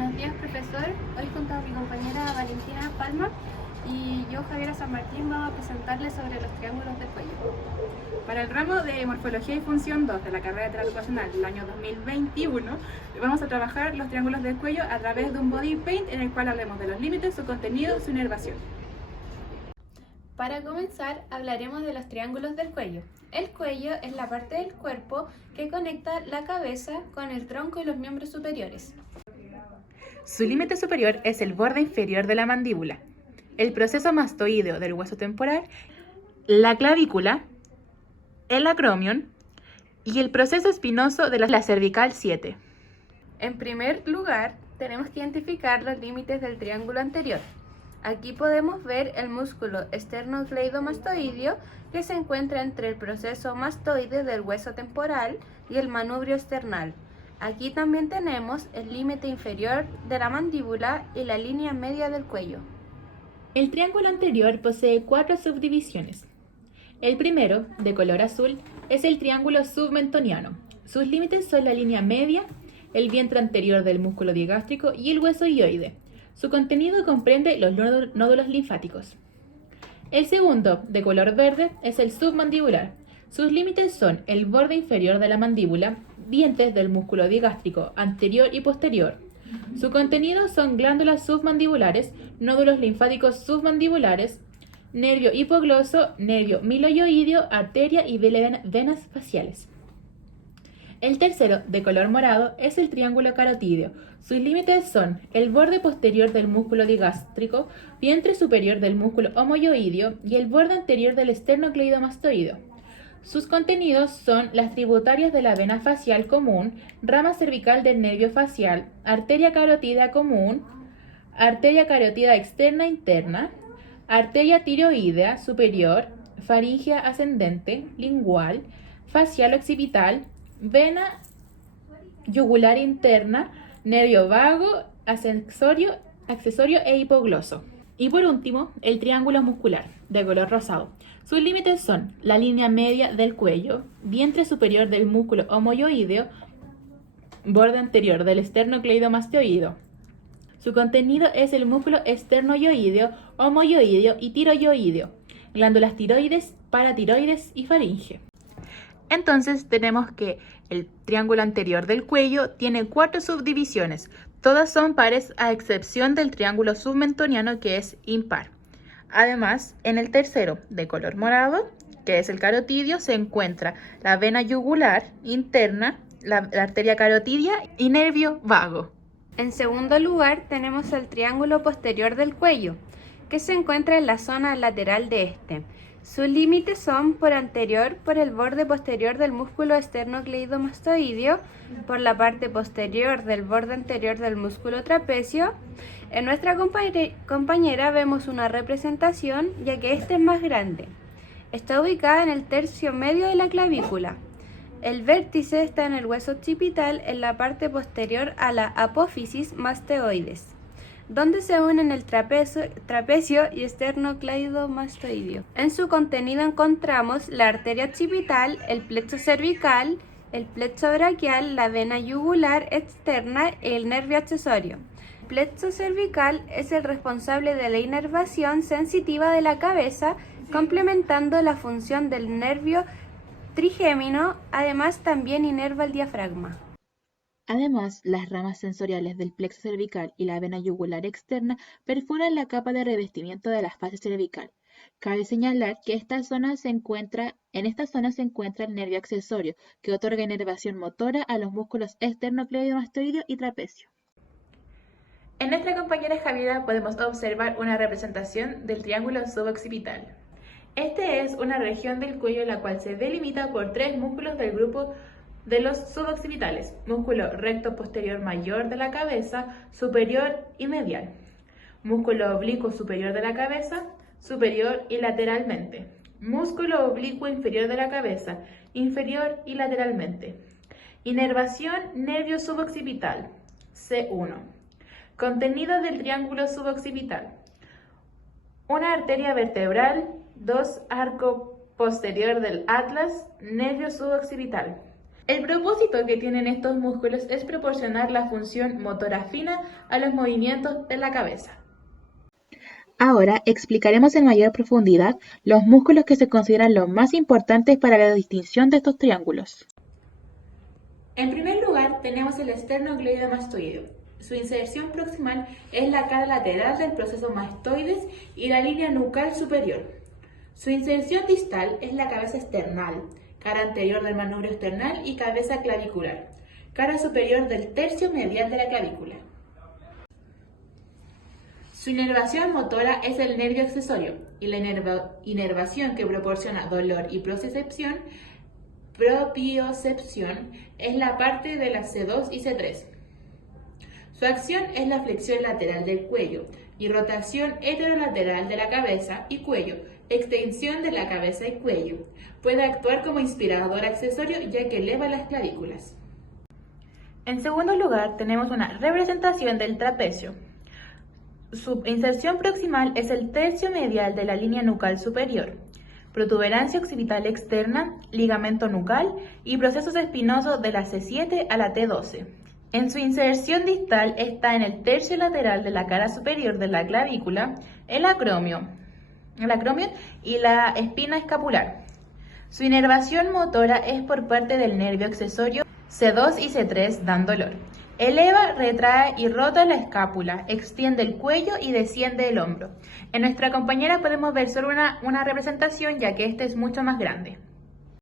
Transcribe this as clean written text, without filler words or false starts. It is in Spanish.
Buenos días, profesor. Hoy junto a mi compañera Valentina Palma y yo, Javiera San Martín, vamos a presentarles sobre los triángulos del cuello. Para el ramo de Morfología y Función 2 de la carrera de terapia ocupacional del año 2021, vamos a trabajar los triángulos del cuello a través de un body paint en el cual hablemos de los límites, su contenido, su inervación. Para comenzar, hablaremos de los triángulos del cuello. El cuello es la parte del cuerpo que conecta la cabeza con el tronco y los miembros superiores. Su límite superior es el borde inferior de la mandíbula, el proceso mastoideo del hueso temporal, la clavícula, el acromion y el proceso espinoso de la cervical 7. En primer lugar, tenemos que identificar los límites del triángulo anterior. Aquí podemos ver el músculo esternocleidomastoideo que se encuentra entre el proceso mastoide del hueso temporal y el manubrio esternal. Aquí también tenemos el límite inferior de la mandíbula y la línea media del cuello. El triángulo anterior posee 4 subdivisiones. El primero, de color azul, es el triángulo submentoniano. Sus límites son la línea media, el vientre anterior del músculo digástrico y el hueso hioide. Su contenido comprende los nódulos linfáticos. El segundo, de color verde, es el submandibular. Sus límites son el borde inferior de la mandíbula, dientes del músculo digástrico anterior y posterior. Su contenido son glándulas submandibulares, nódulos linfáticos submandibulares, nervio hipogloso, nervio miloioideo, arteria y venas faciales. El tercero, de color morado, es el triángulo carotídeo. Sus límites son el borde posterior del músculo digástrico, vientre superior del músculo omoioideo y el borde anterior del esternocleidomastoideo. Sus contenidos son las tributarias de la vena facial común, rama cervical del nervio facial, arteria carotídea común, arteria carotídea externa interna, arteria tiroidea superior, faringea ascendente, lingual, facial occipital, vena yugular interna, nervio vago, accesorio e hipogloso. Y por último, el triángulo muscular, de color rosado. Sus límites son la línea media del cuello, vientre superior del músculo omoioideo, borde anterior del esternocleidomastoideo. Su contenido es el músculo esternoioideo, omoioideo y tiroioideo, glándulas tiroides, paratiroides y faringe. Entonces tenemos que el triángulo anterior del cuello tiene 4 subdivisiones. Todas son pares a excepción del triángulo submentoniano que es impar. Además, en el tercero, de color morado, que es el carotídeo, se encuentra la vena yugular interna, la arteria carotidia y nervio vago. En segundo lugar, tenemos el triángulo posterior del cuello, que se encuentra en la zona lateral de este. Sus límites son por anterior por el borde posterior del músculo esternocleidomastoideo, por la parte posterior del borde anterior del músculo trapecio. En nuestra compañera vemos una representación ya que este es más grande. Está ubicada en el tercio medio de la clavícula. El vértice está en el hueso occipital en la parte posterior a la apófisis mastoides, donde se unen el trapecio y esternocleidomastoideo. En su contenido encontramos la arteria occipital, el plexo cervical, el plexo braquial, la vena yugular externa y el nervio accesorio. El plexo cervical es el responsable de la inervación sensitiva de la cabeza, complementando la función del nervio trigémino, además también inerva el diafragma. Además, las ramas sensoriales del plexo cervical y la vena yugular externa perforan la capa de revestimiento de la fascia cervical. Cabe señalar que en esta zona se encuentra el nervio accesorio, que otorga inervación motora a los músculos esternocleidomastoideo y trapecio. En nuestra compañera Javiera podemos observar una representación del triángulo suboccipital. Este es una región del cuello la cual se delimita por 3 músculos del grupo de los suboccipitales: músculo recto posterior mayor de la cabeza, superior y medial, músculo oblicuo superior de la cabeza, superior y lateralmente, músculo oblicuo inferior de la cabeza, inferior y lateralmente. Inervación nervio suboccipital, C1. Contenido del triángulo suboccipital: una arteria vertebral, 2 arco posterior del atlas, nervio suboccipital. El propósito que tienen estos músculos es proporcionar la función motora fina a los movimientos de la cabeza. Ahora explicaremos en mayor profundidad los músculos que se consideran los más importantes para la distinción de estos triángulos. En primer lugar, tenemos el esternocleidomastoideo. Su inserción proximal es la cara lateral del proceso mastoides y la línea nucal superior. Su inserción distal es la cabeza esternal, cara anterior del manubrio esternal y cabeza clavicular, cara superior del tercio medial de la clavícula. Su inervación motora es el nervio accesorio y la inervación que proporciona dolor y propiocepción es la parte de las C2 y C3. Su acción es la flexión lateral del cuello y rotación heterolateral de la cabeza y cuello, extensión de la cabeza y cuello. Puede actuar como inspirador accesorio ya que eleva las clavículas. En segundo lugar, tenemos una representación del trapecio. Su inserción proximal es el tercio medial de la línea nucal superior, protuberancia occipital externa, ligamento nucal y procesos espinosos de la C7 a la T12. En su inserción distal está en el tercio lateral de la cara superior de la clavícula, el acromion y la espina escapular. Su inervación motora es por parte del nervio accesorio C2 y C3 dan dolor. Eleva, retrae y rota la escápula, extiende el cuello y desciende el hombro. En nuestra compañera podemos ver solo una representación ya que este es mucho más grande.